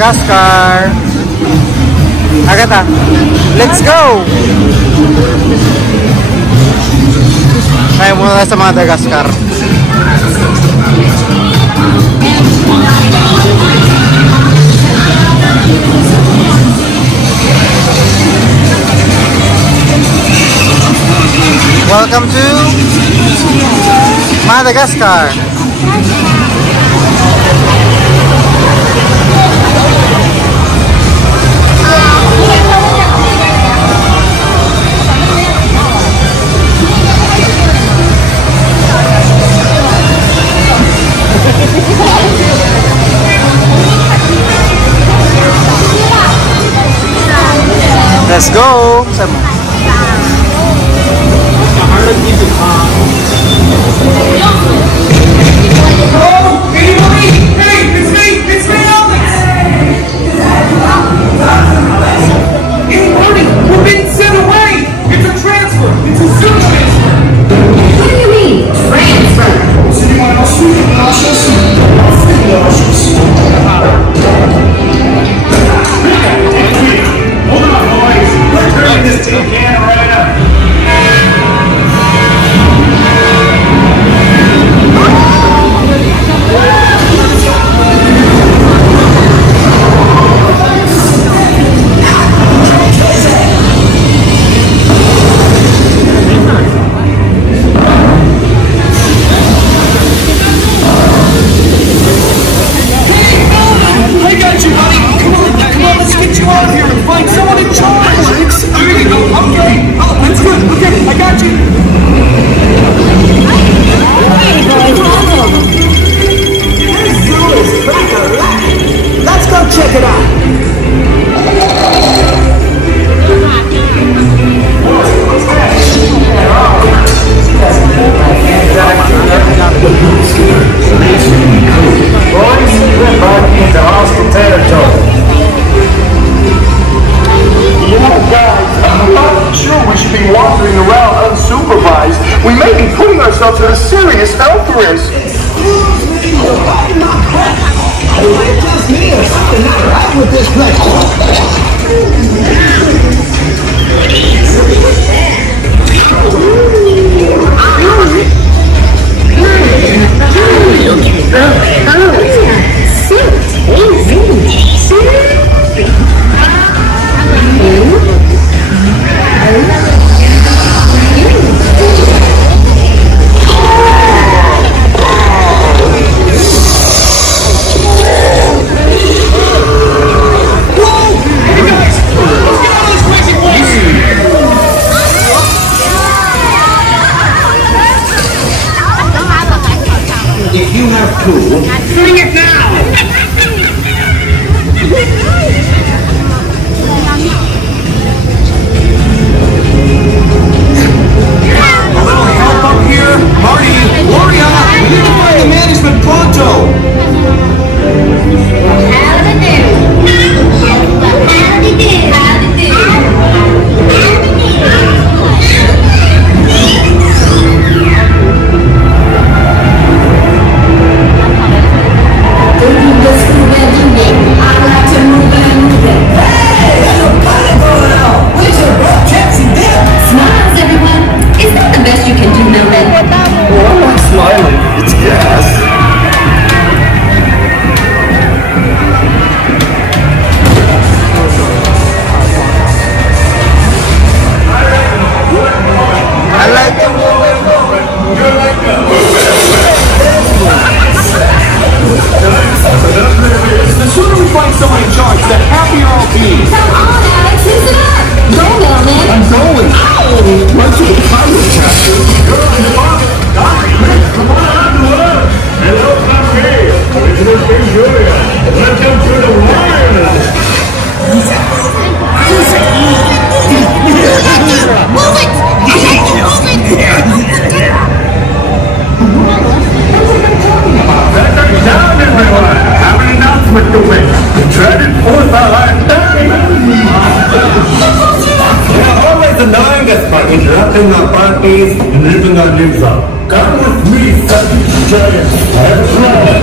Madagascar. Agata, let's go! Kaya muna sa Madagascar. Welcome to Madagascar. Let's go! We may be putting ourselves at a serious health risk. Excuse me, you're biting my crap. Is it just me or something not right with this place? If you have cool, bring it now! A little help up here? Marty, hurry up! We need to find the management pronto! Howdy do? Howdy do? Howdy do? Interrupting our parties and ripping our limbs out. Come with me, giants. I have a plan.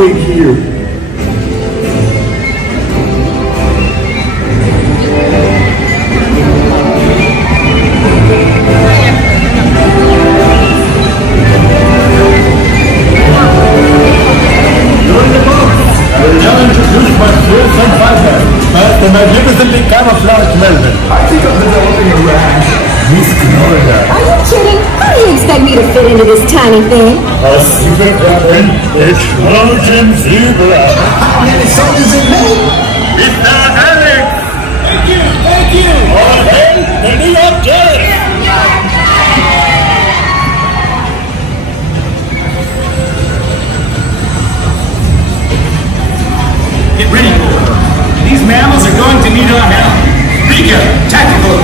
wait here. During the boat, I will now introduce my fearsome fighter, the magnificently camouflaged Melvin. I think I'm developing a rash. Miss Florida. Are you kidding? How do you expect me to fit into this tiny thing? A secret weapon, a Trojan zebra. How many soldiers in me? Mr. Alex! Thank you, thank you! All hail the New York Jets! Get ready. These mammals are going to need our help. Rika, tactical